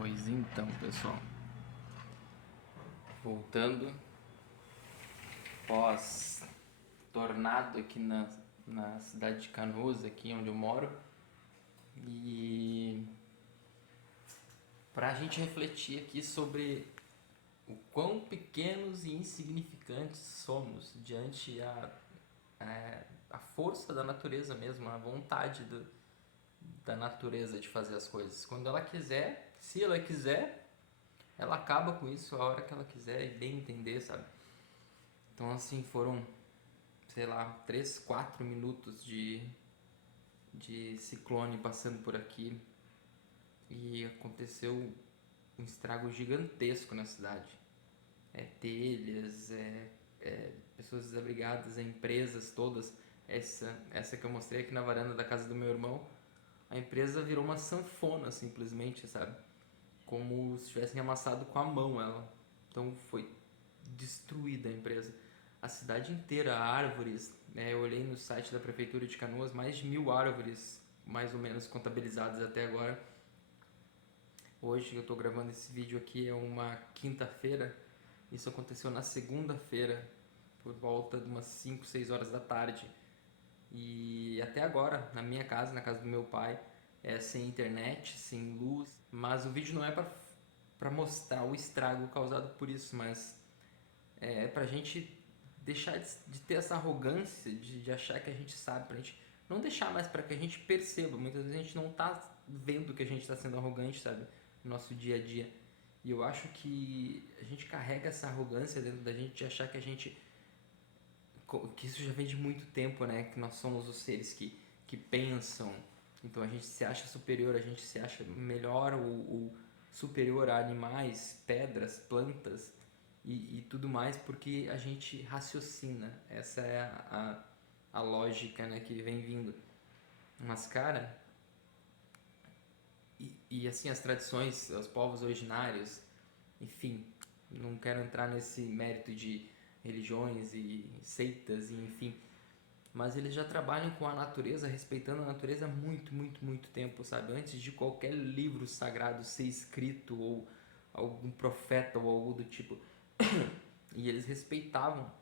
Pois então, pessoal, voltando pós tornado aqui na cidade de Canoas, aqui onde eu moro, e para a gente refletir aqui sobre o quão pequenos e insignificantes somos diante a força da natureza mesmo, a vontade da natureza de fazer as coisas. Quando ela quiser, se ela quiser, ela acaba com isso a hora que ela quiser e bem entender, sabe? Então, assim, foram, sei lá, 3 4 minutos de ciclone passando por aqui e aconteceu um estrago gigantesco na cidade. Telhas, pessoas desabrigadas, empresas todas. Essa que eu mostrei aqui na varanda da casa do meu irmão, a empresa virou uma sanfona simplesmente, sabe? Como se tivessem amassado com a mão ela. Então foi destruída a empresa. A cidade inteira, árvores, né? Eu olhei no site da prefeitura de Canoas, mais de 1.000 árvores, mais ou menos, contabilizadas até agora. Hoje eu estou gravando esse vídeo aqui, é uma quinta-feira. Isso aconteceu na segunda-feira, por volta de umas 5 6 horas da tarde. E até agora, na minha casa, na casa do meu pai, sem internet, sem luz. Mas o vídeo não é para mostrar o estrago causado por isso, mas pra gente deixar de ter essa arrogância de achar que a gente sabe, pra gente não deixar mais para que a gente perceba. Muitas vezes a gente não tá vendo que a gente está sendo arrogante, sabe? No nosso dia a dia. E eu acho que a gente carrega essa arrogância dentro da gente de achar que isso já vem de muito tempo, né? Que nós somos os seres que pensam. Então a gente se acha superior, a gente se acha melhor ou superior a animais, pedras, plantas e tudo mais porque a gente raciocina. Essa é a lógica, né, que vem vindo. Mas, cara, e assim as tradições, os povos originários, enfim, não quero entrar nesse mérito de religiões e seitas e enfim, mas eles já trabalham com a natureza, respeitando a natureza há muito, muito, muito tempo, sabe? Antes de qualquer livro sagrado ser escrito ou algum profeta ou algo do tipo. E eles respeitavam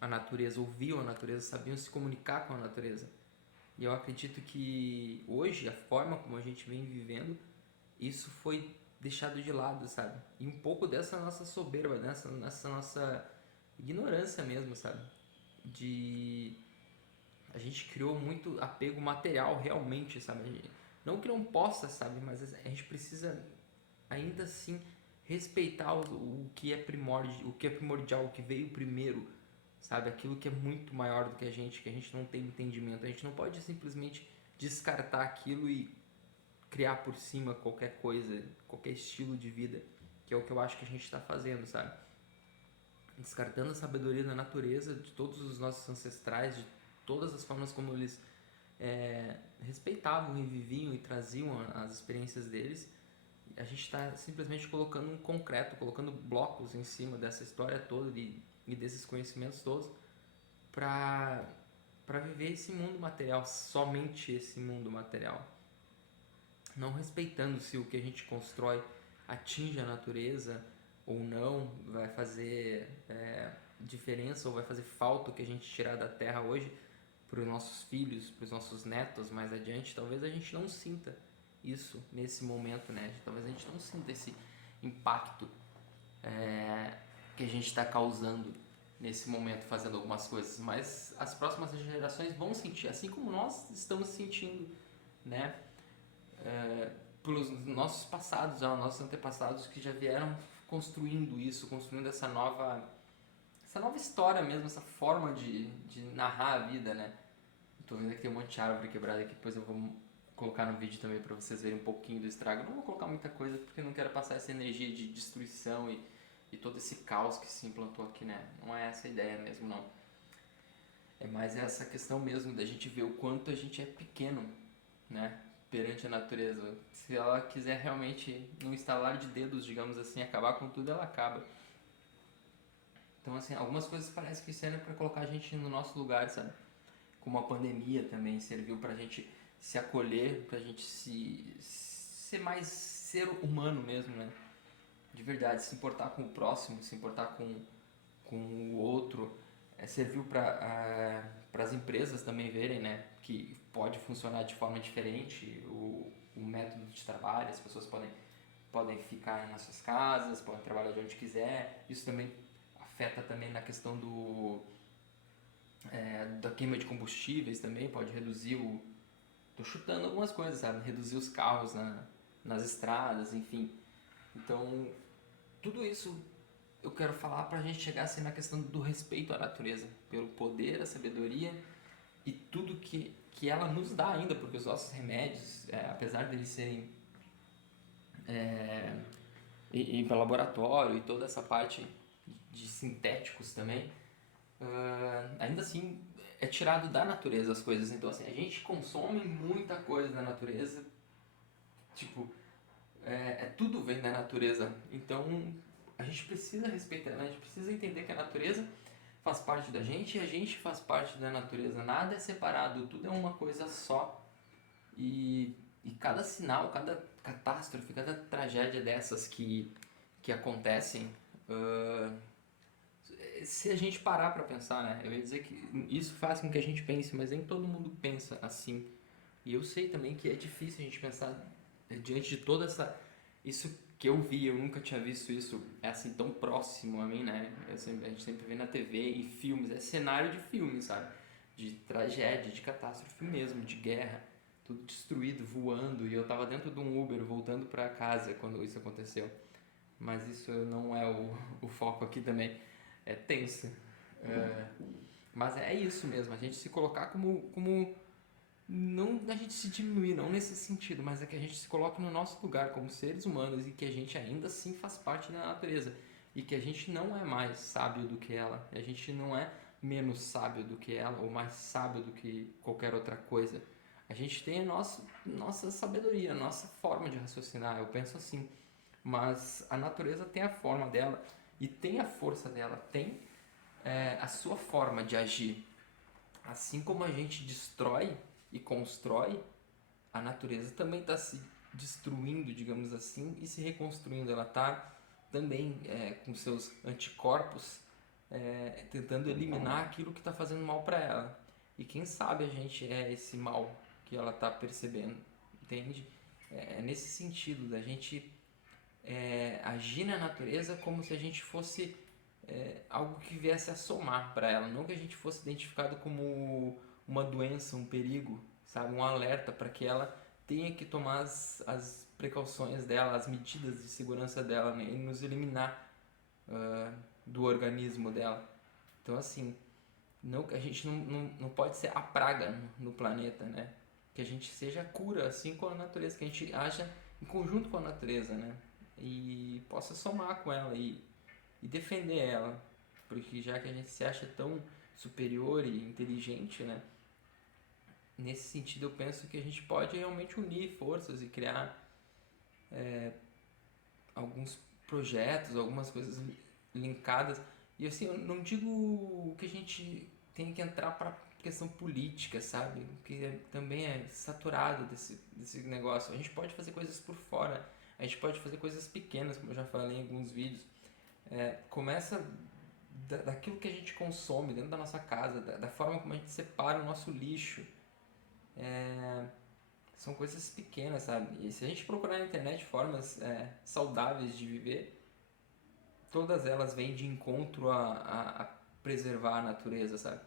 a natureza, ouviam a natureza, sabiam se comunicar com a natureza. E eu acredito que hoje, a forma como a gente vem vivendo, isso foi deixado de lado, sabe? E um pouco dessa nossa soberba, dessa nossa ignorância mesmo, sabe? De a gente criou muito apego material realmente, sabe? Não que não possa, sabe? Mas a gente precisa ainda assim respeitar o que é primordial, o que veio primeiro, sabe? Aquilo que é muito maior do que a gente não tem entendimento. A gente não pode simplesmente descartar aquilo e criar por cima qualquer coisa, qualquer estilo de vida, que é o que eu acho que a gente está fazendo, sabe? Descartando a sabedoria da natureza, de todos os nossos ancestrais, de todas as formas como eles respeitavam e viviam e traziam as experiências deles, a gente está simplesmente colocando um concreto, colocando blocos em cima dessa história toda e desses conhecimentos todos para viver esse mundo material, somente esse mundo material. Não respeitando se o que a gente constrói atinge a natureza ou não, vai fazer diferença ou vai fazer falta o que a gente tirar da terra hoje para os nossos filhos, para os nossos netos mais adiante. Talvez a gente não sinta isso nesse momento, né? Talvez a gente não sinta esse impacto que a gente está causando nesse momento fazendo algumas coisas, mas as próximas gerações vão sentir, assim como nós estamos sentindo, né? Pelos nossos passados, já, nossos antepassados que já vieram construindo isso, construindo essa nova história mesmo, essa forma de narrar a vida, né? Tô vendo que tem um monte de árvore quebrada aqui, depois eu vou colocar no vídeo também para vocês verem um pouquinho do estrago. Não vou colocar muita coisa porque eu não quero passar essa energia de destruição e todo esse caos que se implantou aqui, né? Não é essa a ideia mesmo, não. É mais essa questão mesmo da gente ver o quanto a gente é pequeno, né? Perante a natureza. Se ela quiser realmente, num estalar de dedos, digamos assim, acabar com tudo, ela acaba. Então, assim, algumas coisas parecem que servem para colocar a gente no nosso lugar, sabe? Como a pandemia também serviu pra gente se acolher, pra gente ser mais ser humano mesmo, né? De verdade, se importar com o próximo, se importar com o outro, serviu para as empresas também verem, né, que pode funcionar de forma diferente o método de trabalho, as pessoas podem ficar nas suas casas, podem trabalhar de onde quiser. Isso também afeta também na questão da queima de combustíveis também, pode reduzir tô chutando algumas coisas, sabe? Reduzir os carros nas estradas, enfim. Então, tudo isso eu quero falar para a gente chegar assim na questão do respeito à natureza, pelo poder, a sabedoria e tudo que ela nos dá ainda, porque os nossos remédios, apesar de eles serem em laboratório e toda essa parte de sintéticos também, ainda assim é tirado da natureza as coisas. Então assim, a gente consome muita coisa da natureza, tipo, tudo vem da natureza. Então a gente precisa respeitar, né? A gente precisa entender que a natureza faz parte da gente e a gente faz parte da natureza. Nada é separado, tudo é uma coisa só. E cada sinal, cada catástrofe, cada tragédia dessas que acontecem, se a gente parar para pensar, né? Eu ia dizer que isso faz com que a gente pense, mas nem todo mundo pensa assim. E eu sei também que é difícil a gente pensar diante de toda isso que eu vi, eu nunca tinha visto isso assim tão próximo a mim, né? A gente sempre vê na TV, em filmes, é cenário de filme, sabe? De tragédia, de catástrofe mesmo, de guerra, tudo destruído, voando, e eu tava dentro de um Uber voltando para casa quando isso aconteceu. Mas isso não é o foco aqui também. É tenso. Mas é isso mesmo, a gente se colocar como não a gente se diminuir, não nesse sentido, mas é que a gente se coloque no nosso lugar como seres humanos e que a gente ainda assim faz parte da natureza e que a gente não é mais sábio do que ela, a gente não é menos sábio do que ela ou mais sábio do que qualquer outra coisa. A gente tem a nossa sabedoria, a nossa forma de raciocinar, eu penso assim, mas a natureza tem a forma dela e tem a força dela, tem a sua forma de agir. Assim como a gente destrói e constrói, a natureza também está se destruindo, digamos assim, e se reconstruindo. Ela está também com seus anticorpos tentando eliminar aquilo que está fazendo mal para ela. E quem sabe a gente é esse mal que ela está percebendo, entende? É nesse sentido da gente agir na natureza como se a gente fosse algo que viesse a somar para ela, não que a gente fosse identificado como uma doença, um perigo, sabe, um alerta para que ela tenha que tomar as precauções dela, as medidas de segurança dela, né, e nos eliminar do organismo dela. Então assim, não, a gente não pode ser a praga no planeta, né? Que a gente seja a cura, assim com a natureza, que a gente haja em conjunto com a natureza, né? E possa somar com ela e defender ela, porque já que a gente se acha tão superior e inteligente, né? Nesse sentido eu penso que a gente pode realmente unir forças e criar alguns projetos, algumas coisas linkadas. E assim, eu não digo que a gente tem que entrar para questão política, sabe? Porque também é saturado desse negócio. A gente pode fazer coisas por fora, a gente pode fazer coisas pequenas, como eu já falei em alguns vídeos. Começa daquilo que a gente consome dentro da nossa casa, da forma como a gente separa o nosso lixo. São coisas pequenas, sabe? E se a gente procurar na internet formas saudáveis de viver, todas elas vêm de encontro a preservar a natureza, sabe?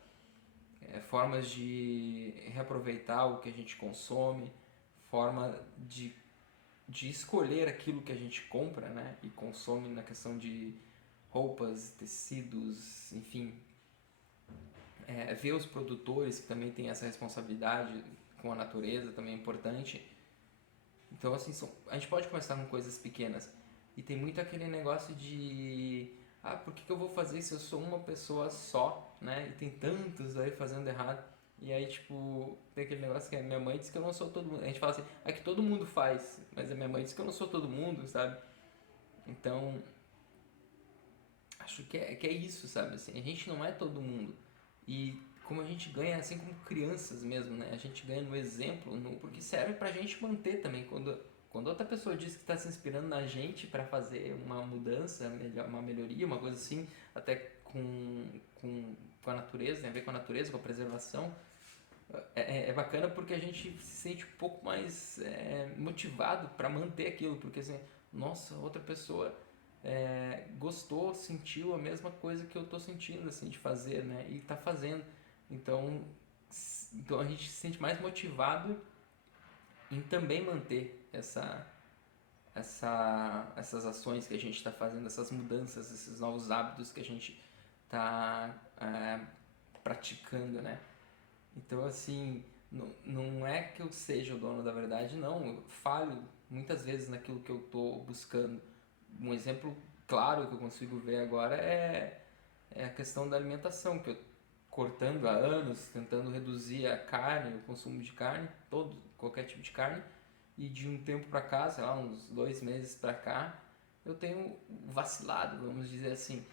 Formas de reaproveitar o que a gente consome, forma de escolher aquilo que a gente compra, né? E consome na questão de roupas, tecidos, enfim. Ver os produtores que também têm essa responsabilidade com a natureza também é importante. Então, assim, a gente pode começar com coisas pequenas. E tem muito aquele negócio de... Ah, por que eu vou fazer se eu sou uma pessoa só, né? E tem tantos aí fazendo errado. E aí, tipo, tem aquele negócio que a minha mãe diz que eu não sou todo mundo. A gente fala assim, é que todo mundo faz. Mas a minha mãe diz que eu não sou todo mundo, sabe? Então, acho que é isso, sabe? Assim, a gente não é todo mundo. E como a gente ganha, assim como crianças mesmo, né? A gente ganha no exemplo, porque serve pra gente manter também quando outra pessoa diz que está se inspirando na gente para fazer uma mudança, uma melhoria, uma coisa assim, até com a natureza, tem a ver com a natureza, com a preservação, é bacana porque a gente se sente um pouco mais motivado para manter aquilo, porque assim, nossa, outra pessoa gostou, sentiu a mesma coisa que eu estou sentindo assim de fazer, né? E está fazendo. Então, então a gente se sente mais motivado em também manter essas ações que a gente está fazendo, essas mudanças, esses novos hábitos que a gente está praticando, né? Então, assim, não é que eu seja o dono da verdade, não. Eu falho muitas vezes naquilo que eu estou buscando. Um exemplo claro que eu consigo ver agora é a questão da alimentação, que eu cortando há anos, tentando reduzir a carne, o consumo de carne, qualquer tipo de carne, e de um tempo para cá, sei lá, uns 2 meses para cá, eu tenho vacilado, vamos dizer assim.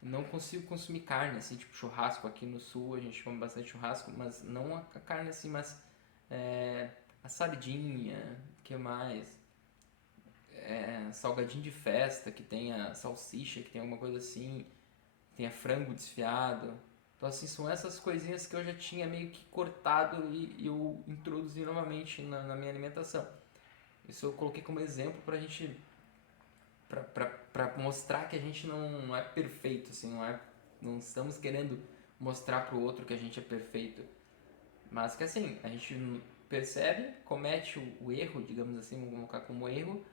Não consigo consumir carne, assim, tipo churrasco. Aqui no sul a gente come bastante churrasco, mas não a carne assim, mas a sardinha, que mais? Salgadinho de festa, que tenha salsicha, que tenha alguma coisa assim, tenha frango desfiado. Então, assim, são essas coisinhas que eu já tinha meio que cortado e eu introduzi novamente na minha alimentação. Isso eu coloquei como exemplo pra gente, pra mostrar que a gente não é perfeito, assim, não estamos querendo mostrar pro outro que a gente é perfeito. Mas que assim, a gente percebe, comete o erro, digamos assim, vamos colocar como erro,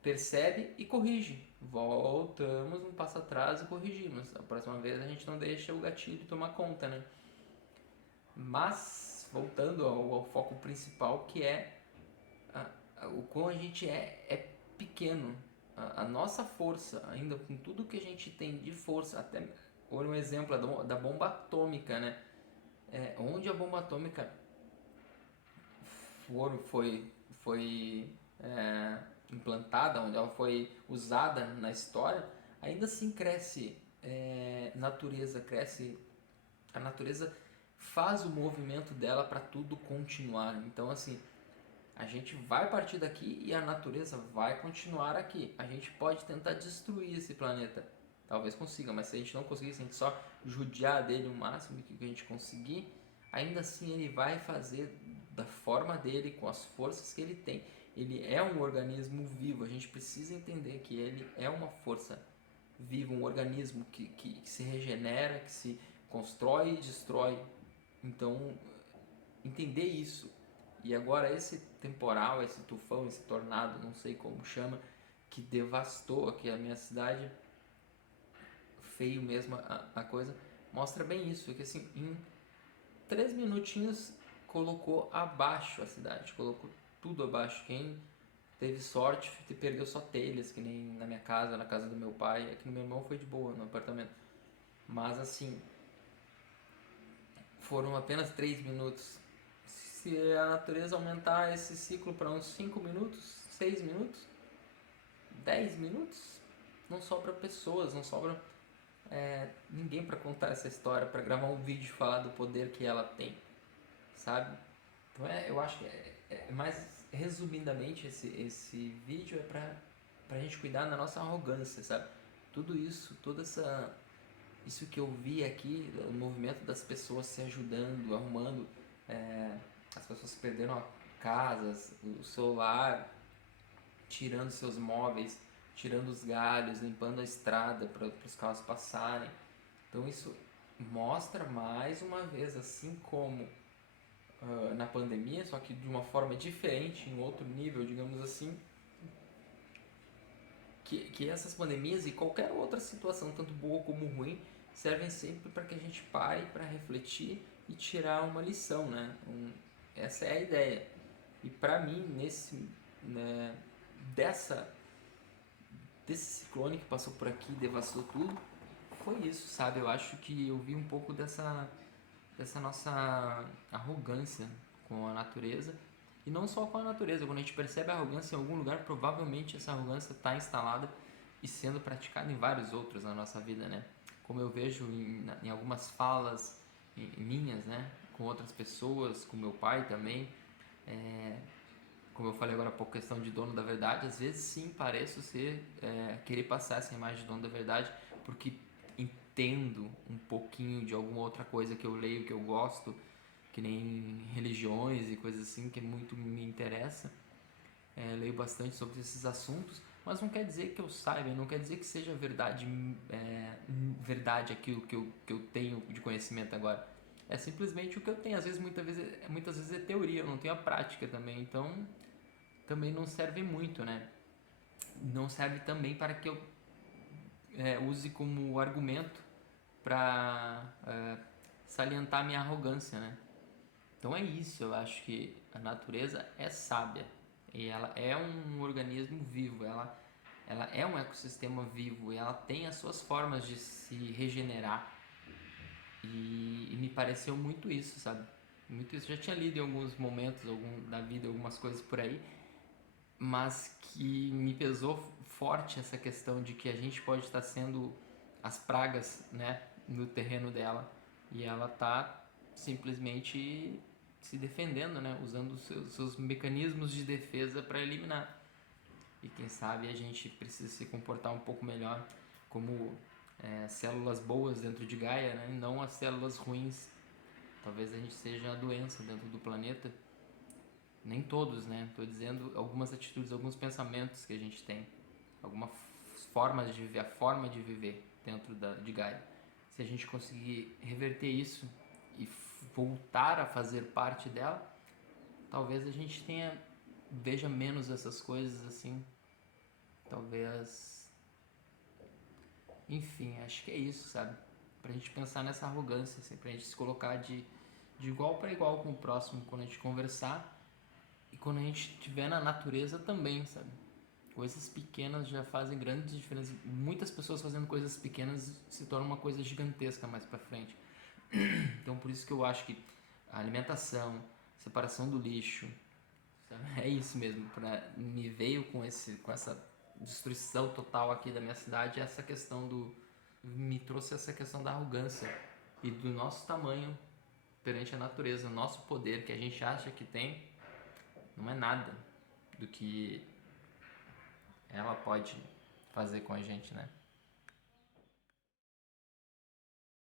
percebe e corrige. Voltamos um passo atrás e corrigimos. A próxima vez a gente não deixa o gatilho tomar conta, né? Mas, voltando ao foco principal, que é o quão a gente é pequeno. A nossa força, ainda com tudo que a gente tem de força, até olha um exemplo da bomba atômica, né? Onde a bomba atômica foi implantada, onde ela foi usada na história, ainda assim cresce natureza, cresce a natureza faz o movimento dela para tudo continuar. Então assim, a gente vai partir daqui e a natureza vai continuar aqui. A gente pode tentar destruir esse planeta, talvez consiga, mas se a gente não conseguir, se a gente só judiar dele o máximo que a gente conseguir, ainda assim ele vai fazer da forma dele, com as forças que ele tem. Ele é um organismo vivo, a gente precisa entender que ele é uma força viva, um organismo que se regenera, que se constrói e destrói. Então, entender isso. E agora esse temporal, esse tufão, esse tornado, não sei como chama, que devastou aqui a minha cidade, feio mesmo a coisa, mostra bem isso, que assim, em 3 minutinhos colocou abaixo a cidade, colocou tudo abaixo. Quem teve sorte perdeu só telhas, que nem na minha casa, na casa do meu pai. Aqui no meu irmão foi de boa, no apartamento. Mas assim, foram apenas 3 minutos. Se a natureza aumentar esse ciclo para uns 5 minutos, 6 minutos, 10 minutos, não sobra pessoas, não sobra ninguém para contar essa história, para gravar um vídeo e falar do poder que ela tem, sabe? Então eu acho que mais resumidamente esse vídeo é pra gente cuidar da nossa arrogância, sabe? Tudo isso, isso que eu vi aqui, o movimento das pessoas se ajudando, arrumando, as pessoas perderam casas, o celular, tirando seus móveis, tirando os galhos, limpando a estrada para os carros passarem. Então isso mostra mais uma vez, assim como na pandemia, só que de uma forma diferente, em outro nível, digamos assim, que essas pandemias e qualquer outra situação, tanto boa como ruim, servem sempre para que a gente pare para refletir e tirar uma lição, né? Essa é a ideia. E para mim, né, desse ciclone que passou por aqui, devastou tudo, foi isso, sabe? Eu acho que eu vi um pouco dessa nossa arrogância com a natureza. E não só com a natureza, quando a gente percebe a arrogância em algum lugar, provavelmente essa arrogância está instalada e sendo praticada em vários outros na nossa vida, né? Como eu vejo em algumas falas minhas, né? Com outras pessoas, com meu pai também, como eu falei agora há pouco, questão de dono da verdade, às vezes sim pareço ser, querer passar essa imagem de dono da verdade, porque entendo um pouquinho de alguma outra coisa que eu leio, que eu gosto, que nem religiões e coisas assim, que muito me interessa. Leio bastante sobre esses assuntos, mas não quer dizer que eu saiba, não quer dizer que seja verdade, verdade aquilo que eu tenho de conhecimento agora. É simplesmente o que eu tenho. Às vezes, muitas vezes é teoria, eu não tenho a prática também, então também não serve muito, né? Não serve também para que eu use como argumento para salientar minha arrogância, né? Então é isso, eu acho que a natureza é sábia e ela é um organismo vivo, ela é um ecossistema vivo e ela tem as suas formas de se regenerar e me pareceu muito isso, sabe? Muito isso. Eu já tinha lido em alguns momentos da vida algumas coisas por aí, mas que me pesou forte essa questão de que a gente pode estar sendo as pragas, né, no terreno dela e ela tá simplesmente se defendendo, né, usando os seus mecanismos de defesa para eliminar. E quem sabe a gente precisa se comportar um pouco melhor como células boas dentro de Gaia, né, e não as células ruins. Talvez a gente seja a doença dentro do planeta. Nem todos, né? Estou dizendo algumas atitudes, alguns pensamentos que a gente tem, algumas formas de viver, a forma de viver dentro de Gaia. Se a gente conseguir reverter isso e voltar a fazer parte dela, talvez a gente veja menos essas coisas assim. Talvez, enfim, acho que é isso, sabe? Pra gente pensar nessa arrogância, assim, pra gente se colocar de igual para igual com o próximo quando a gente conversar. E quando a gente estiver na natureza também, sabe? Coisas pequenas já fazem grandes diferenças. Muitas pessoas fazendo coisas pequenas se tornam uma coisa gigantesca mais pra frente. Então por isso que eu acho que a alimentação, separação do lixo, sabe? É isso mesmo. Me veio com essa destruição total aqui da minha cidade, essa questão me trouxe essa questão da arrogância e do nosso tamanho perante a natureza, o nosso poder que a gente acha que tem não é nada do que ela pode fazer com a gente, né?